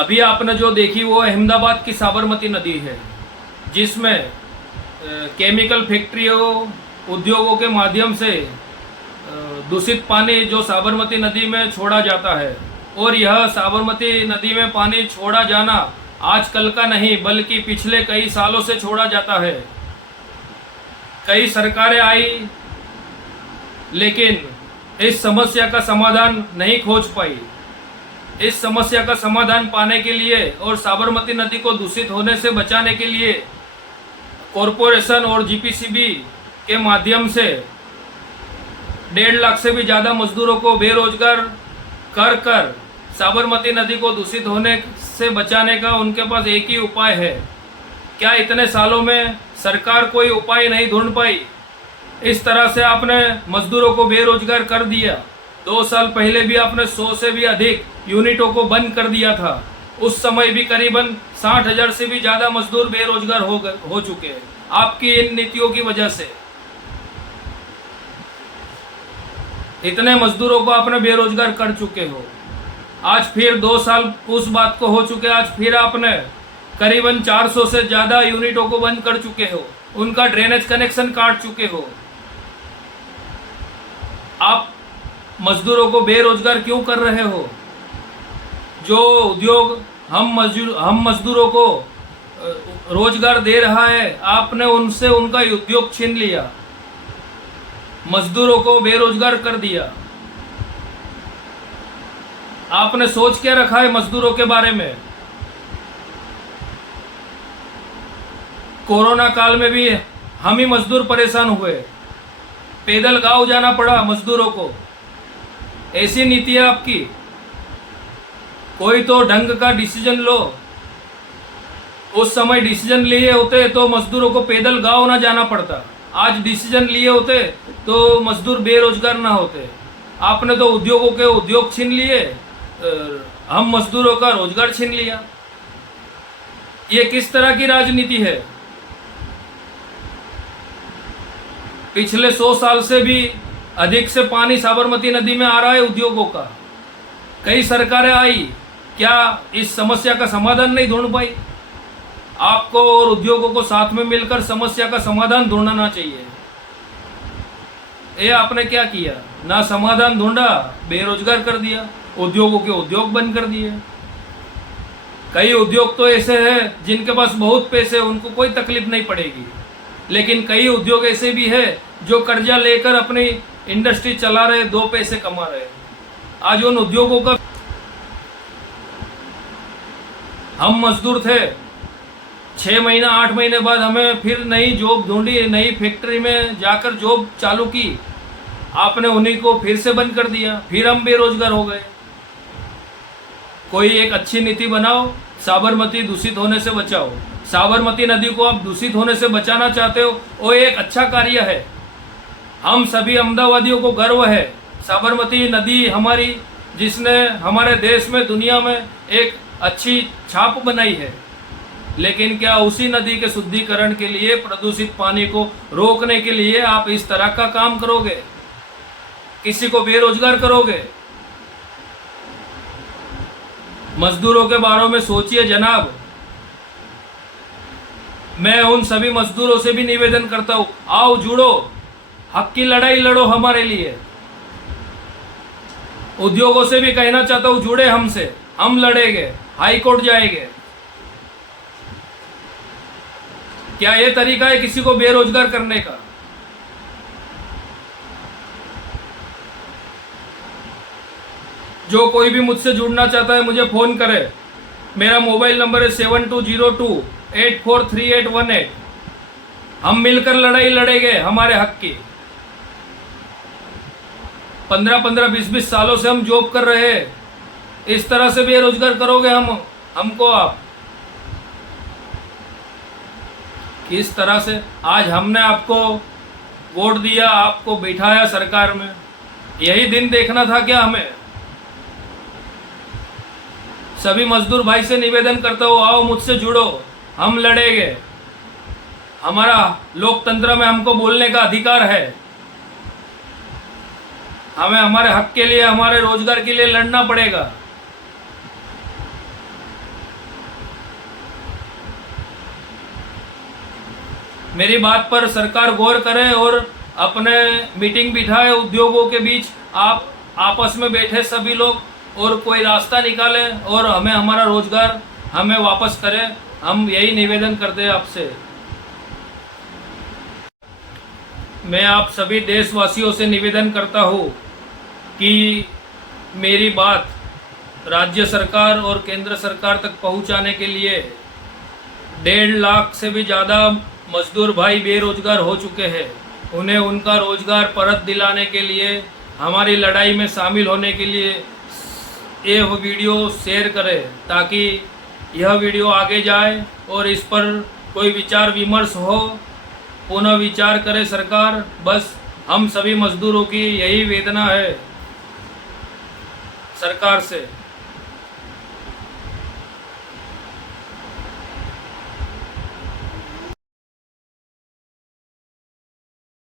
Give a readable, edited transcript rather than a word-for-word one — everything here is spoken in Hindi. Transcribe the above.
अभी आपने जो देखी वो अहमदाबाद की साबरमती नदी है, जिसमें केमिकल फैक्ट्रियों उद्योगों के माध्यम से दूषित पानी जो साबरमती नदी में छोड़ा जाता है। और यह साबरमती नदी में पानी छोड़ा जाना आजकल का नहीं बल्कि पिछले कई सालों से छोड़ा जाता है। कई सरकारें आई लेकिन इस समस्या का समाधान नहीं खोज पाई। इस समस्या का समाधान पाने के लिए और साबरमती नदी को दूषित होने से बचाने के लिए कॉरपोरेशन और जीपीसीबी के माध्यम से 1.5 लाख से भी ज़्यादा मजदूरों को बेरोजगार कर साबरमती नदी को दूषित होने से बचाने का उनके पास एक ही उपाय है। क्या इतने सालों में सरकार कोई उपाय नहीं ढूंढ पाई? इस तरह से आपने मजदूरों को बेरोजगार कर दिया। 2 साल पहले भी आपने 100 से भी अधिक यूनिटों को बंद कर दिया था। उस समय भी करीबन 60,000 से भी ज़्यादा मजदूर बेरोजगार हो चुके हैं आपकी इन नीतियों की वजह से। इतने मजदूरों को आपने बेरोजगार कर चुके हो। आज फिर 2 साल उस बात को हो चुके, आज फिर आपने करीबन 400 से ज़्यादा यूनिटों को बंद कर चुके हो, उनका ड्रेनेज कनेक्शन काट चुके हो। आप मजदूरों को बेरोजगार क्यों कर रहे हो? जो उद्योग हम मजदूरों को रोजगार दे रहा है, आपने उनसे उनका उद्योग छीन लिया, मजदूरों को बेरोजगार कर दिया। आपने सोच क्या रखा है मजदूरों के बारे में? कोरोना काल में भी हम ही मजदूर परेशान हुए, पैदल गांव जाना पड़ा मजदूरों को। ऐसी नीति है आपकी। कोई तो ढंग का डिसीजन लो। उस समय डिसीजन लिए होते तो मजदूरों को पैदल गांव ना जाना पड़ता। आज डिसीजन लिए होते तो मजदूर बेरोजगार ना होते। आपने तो उद्योगों के उद्योग छीन लिए, हम मजदूरों का रोजगार छीन लिया। ये किस तरह की राजनीति है? पिछले 100 साल से भी अधिक से पानी साबरमती नदी में आ रहा है उद्योगों का। कई सरकारें आई, क्या इस समस्या का समाधान नहीं ढूंढ पाई? आपको और उद्योगों को साथ में मिलकर समस्या का समाधान ढूंढना चाहिए। ये आपने क्या किया? ना समाधान ढूंढा, बेरोजगार कर दिया, उद्योगों के उद्योग बंद कर दिए। कई उद्योग तो ऐसे हैं जिनके पास बहुत पैसे, उनको कोई तकलीफ नहीं पड़ेगी। लेकिन कई उद्योग ऐसे भी है जो कर्जा लेकर अपनी इंडस्ट्री चला रहे, 2 पैसे कमा रहे। आज उन उद्योगों का हम मजदूर थे, 6 महीना 8 महीने बाद हमें फिर नई जॉब ढूंढी, नई फैक्ट्री में जाकर जॉब चालू की। आपने उन्हीं को फिर से बंद कर दिया, फिर हम बेरोजगार हो गए। कोई एक अच्छी नीति बनाओ, साबरमती दूषित होने से बचाओ। साबरमती नदी को आप दूषित होने से बचाना चाहते हो, वो एक अच्छा कार्य है। हम सभी अहमदाबादियों को गर्व है, साबरमती नदी हमारी, जिसने हमारे देश में, दुनिया में एक अच्छी छाप बनाई है। लेकिन क्या उसी नदी के शुद्धिकरण के लिए, प्रदूषित पानी को रोकने के लिए आप इस तरह का काम करोगे? किसी को बेरोजगार करोगे? मजदूरों के बारे में सोचिए जनाब। मैं उन सभी मजदूरों से भी निवेदन करता हूं, आओ जुड़ो, हक की लड़ाई लड़ो हमारे लिए। उद्योगों से भी कहना चाहता हूं, जुड़े हमसे, हम लड़ेंगे, हाई कोर्ट जाएंगे। क्या ये तरीका है किसी को बेरोजगार करने का? जो कोई भी मुझसे जुड़ना चाहता है मुझे फोन करे। मेरा मोबाइल नंबर है 7202843818। हम मिलकर लड़ाई लड़ेंगे हमारे हक की। 15-15, 20-20 सालों से हम जॉब कर रहे हैं। इस तरह से बेरोजगार करोगे हमको आप? किस तरह से? आज हमने आपको वोट दिया, आपको बिठाया सरकार में, यही दिन देखना था क्या हमें? सभी मजदूर भाई से निवेदन करता हूँ, आओ मुझसे जुड़ो, हम लड़ेंगे। हमारा लोकतंत्र में हमको बोलने का अधिकार है। हमें हमारे हक के लिए, हमारे रोजगार के लिए लड़ना पड़ेगा। मेरी बात पर सरकार गौर करे और अपने मीटिंग बिठाए उद्योगों के बीच, आप आपस में बैठे सभी लोग और कोई रास्ता निकाले और हमें हमारा रोजगार हमें वापस करे। हम यही निवेदन करते हैं आपसे। मैं आप सभी देशवासियों से निवेदन करता हूँ कि मेरी बात राज्य सरकार और केंद्र सरकार तक पहुँचाने के लिए 1.5 लाख से भी ज़्यादा मजदूर भाई बेरोजगार हो चुके हैं। उन्हें उनका रोजगार परत दिलाने के लिए, हमारी लड़ाई में शामिल होने के लिए ये वीडियो शेयर करें, ताकि यह वीडियो आगे जाए और इस पर कोई विचार विमर्श हो, पुनः विचार करे सरकार। बस हम सभी मजदूरों की यही वेदना है सरकार से।